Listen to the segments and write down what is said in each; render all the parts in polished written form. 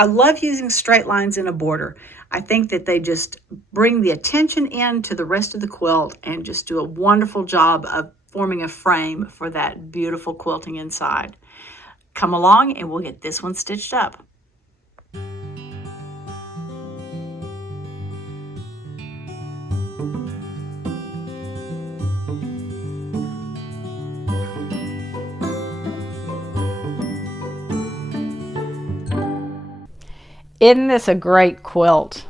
I love using straight lines in a border. I think that they just bring the attention in to the rest of the quilt and just do a wonderful job of forming a frame for that beautiful quilting inside. Come along and we'll get this one stitched up. Isn't this a great quilt?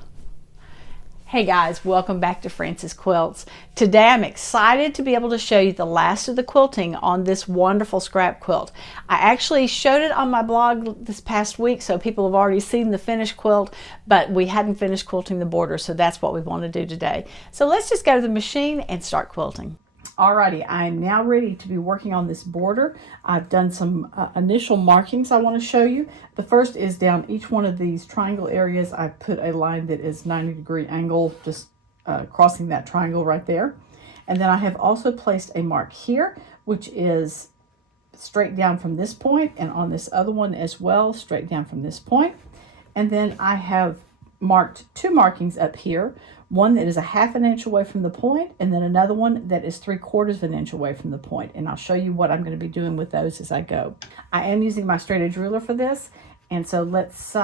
Hey guys, welcome back to Frances Quilts. Today I'm excited to be able to show you the last of the quilting on this wonderful scrap quilt. I actually showed it on my blog this past week, so people have already seen the finished quilt, but we hadn't finished quilting the border, so that's what we want to do today. So let's just go to the machine and start quilting. Alrighty, I'm now ready to be working on this border. I've done some initial markings I want to show you. The first is down each one of these triangle areas. I put a line that is 90-degree angle, just crossing that triangle right there. And then I have also placed a mark here, which is straight down from this point, and on this other one as well, straight down from this point. And then I have marked two markings up here, one that is a 1/2 inch away from the point, and then another one that is 3/4 inch away from the point. And I'll show you what I'm going to be doing with those as I go. I am using my straight edge ruler for this, and so let's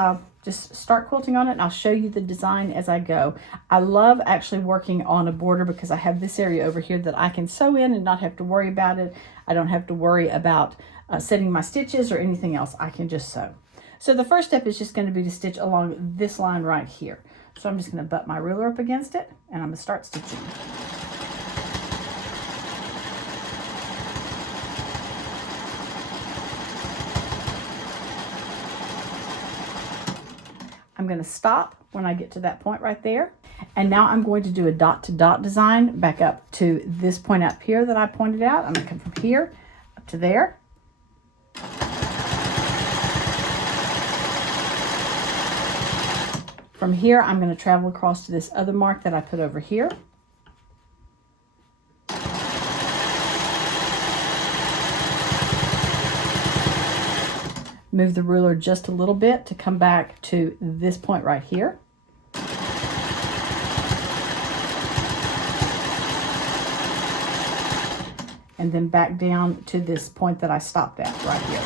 just start quilting on it, and I'll show you the design as I go. I love actually working on a border because I have this area over here that I can sew in and not have to worry about it. I don't have to worry about setting my stitches or anything else. I can just sew. So the first step is just going to be to stitch along this line right here. So I'm just going to butt my ruler up against it, and I'm going to start stitching. I'm going to stop when I get to that point right there. And now I'm going to do a dot to dot design back up to this point up here that I pointed out. I'm going to come from here up to there. From here, I'm going to travel across to this other mark that I put over here. Move the ruler just a little bit to come back to this point right here. And then back down to this point that I stopped at right here.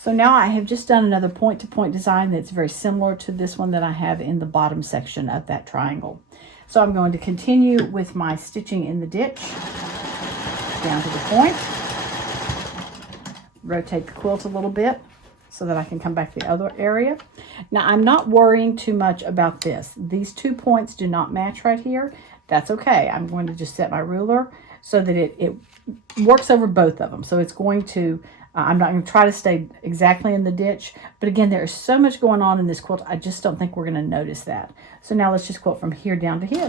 So now I have just done another point-to-point design that's very similar to this one that I have in the bottom section of that triangle. So I'm going to continue with my stitching in the ditch down to the point. Rotate the quilt a little bit so that I can come back to the other area. Now I'm not worrying too much about this. These 2 points do not match right here. That's okay. I'm going to just set my ruler so that it works over both of them. So it's going to I'm not going to try to stay exactly in the ditch, but again, there is so much going on in this quilt, I just don't think we're going to notice that. So now let's just quilt from here down to here.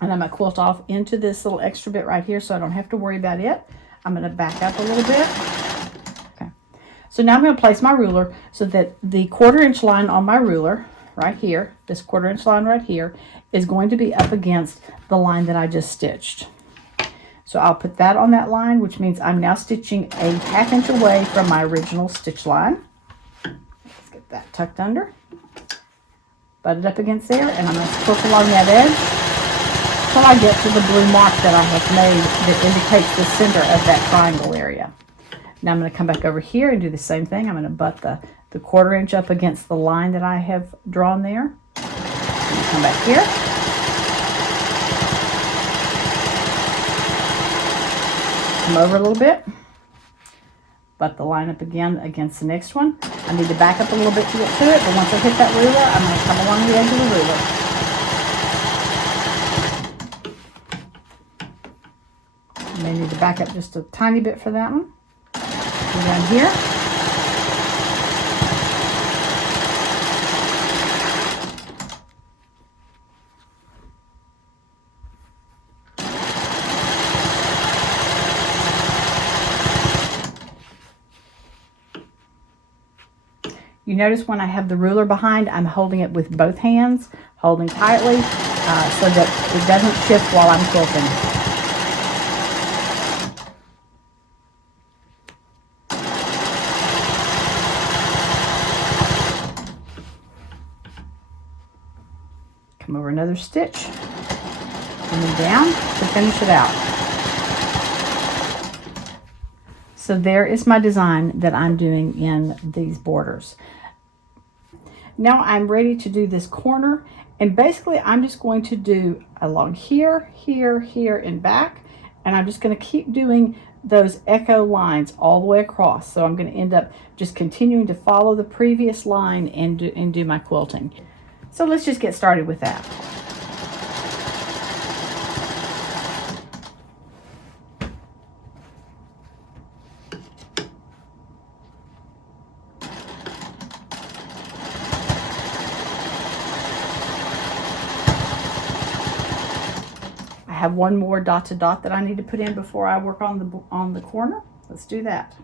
And I'm going to quilt off into this little extra bit right here so I don't have to worry about it. I'm going to back up a little bit. Okay. So now I'm going to place my ruler so that the 1/4 inch line on my ruler right here, this 1/4 inch line right here, is going to be up against the line that I just stitched. So I'll put that on that line, which means I'm now stitching a 1/2 inch away from my original stitch line. Let's get that tucked under. Butt it up against there, and I'm going to quilt along that edge until I get to the blue mark that I have made that indicates the center of that triangle area. Now I'm going to come back over here and do the same thing. I'm going to butt the 1/4 inch up against the line that I have drawn there. Come back here. Come over a little bit. Butt the line up again against the next one. I need to back up a little bit to get to it, but once I hit that ruler, I'm going to come along the edge of the ruler. You may need to back up just a tiny bit for that one. Go down here. You notice when I have the ruler behind, I'm holding it with both hands, holding tightly so that it doesn't shift while I'm quilting. Come over another stitch and then down to finish it out. So there is my design that I'm doing in these borders. Now I'm ready to do this corner, and basically I'm just going to do along here, here, here, and back, and I'm just going to keep doing those echo lines all the way across. So I'm going to end up just continuing to follow the previous line and do my quilting. So let's just get started with that. I have one more dot to dot that I need to put in before I work on the corner. Let's do that.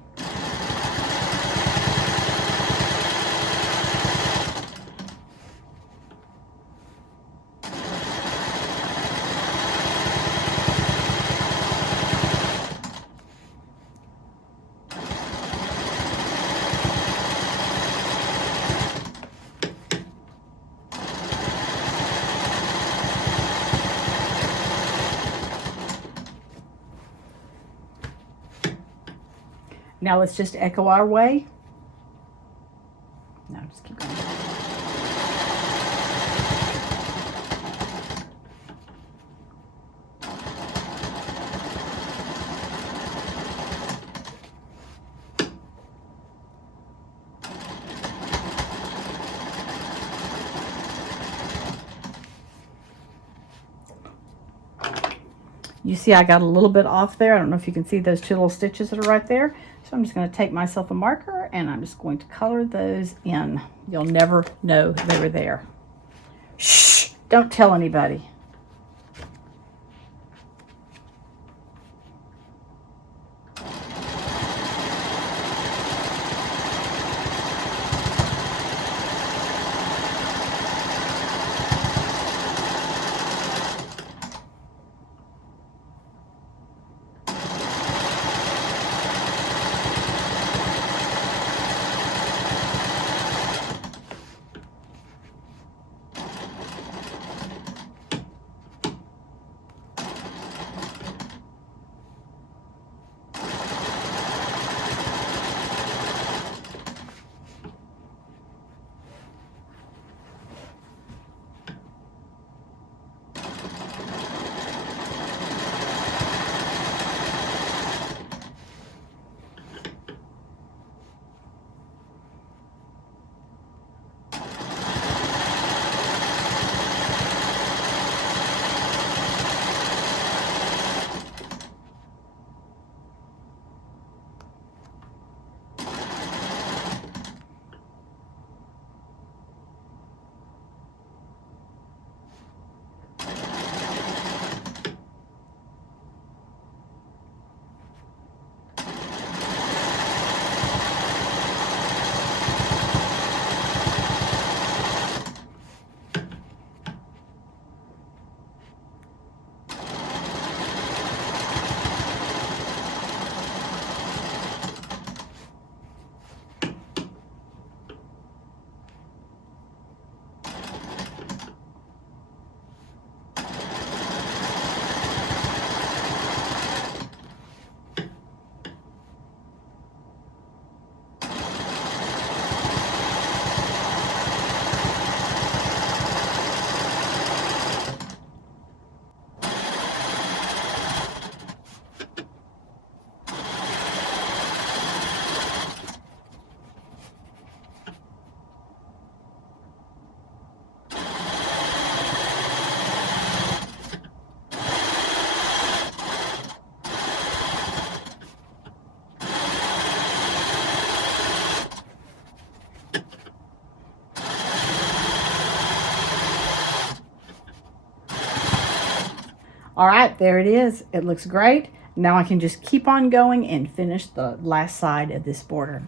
Now let's just echo our way. No, just keep going. You see I got a little bit off there. I don't know if you can see those two little stitches that are right there. So I'm just going to take myself a marker and I'm just going to color those in. You'll never know they were there. Shh! Don't tell anybody. All right, there it is. It looks great. Now I can just keep on going and finish the last side of this border.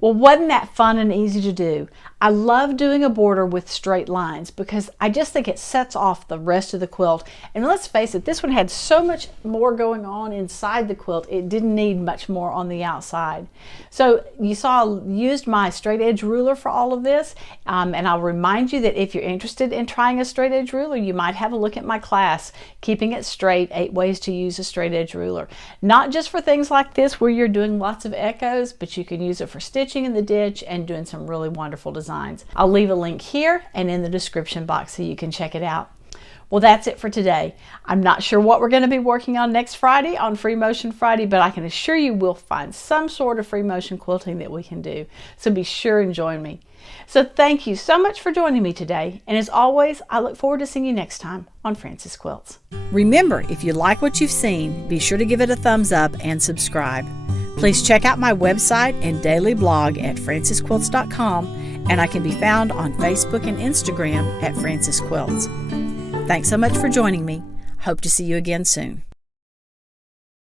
Well, wasn't that fun and easy to do? I love doing a border with straight lines because I just think it sets off the rest of the quilt. And let's face it, this one had so much more going on inside the quilt, it didn't need much more on the outside. So you saw I used my straight edge ruler for all of this. And I'll remind you that if you're interested in trying a straight edge ruler, you might have a look at my class, Keeping It Straight, 8 Ways to Use a Straight Edge Ruler. Not just for things like this where you're doing lots of echoes, but you can use it for stitching in the ditch and doing some really wonderful designs. I'll leave a link here and in the description box so you can check it out. Well, that's it for today. I'm not sure what we're going to be working on next Friday on Free Motion Friday, but I can assure you we'll find some sort of free motion quilting that we can do. So be sure and join me. So thank you so much for joining me today. And as always, I look forward to seeing you next time on Frances Quilts. Remember, if you like what you've seen, be sure to give it a thumbs up and subscribe. Please check out my website and daily blog at francesquilts.com, and I can be found on Facebook and Instagram at Frances Quilts. Thanks so much for joining me. Hope to see you again soon.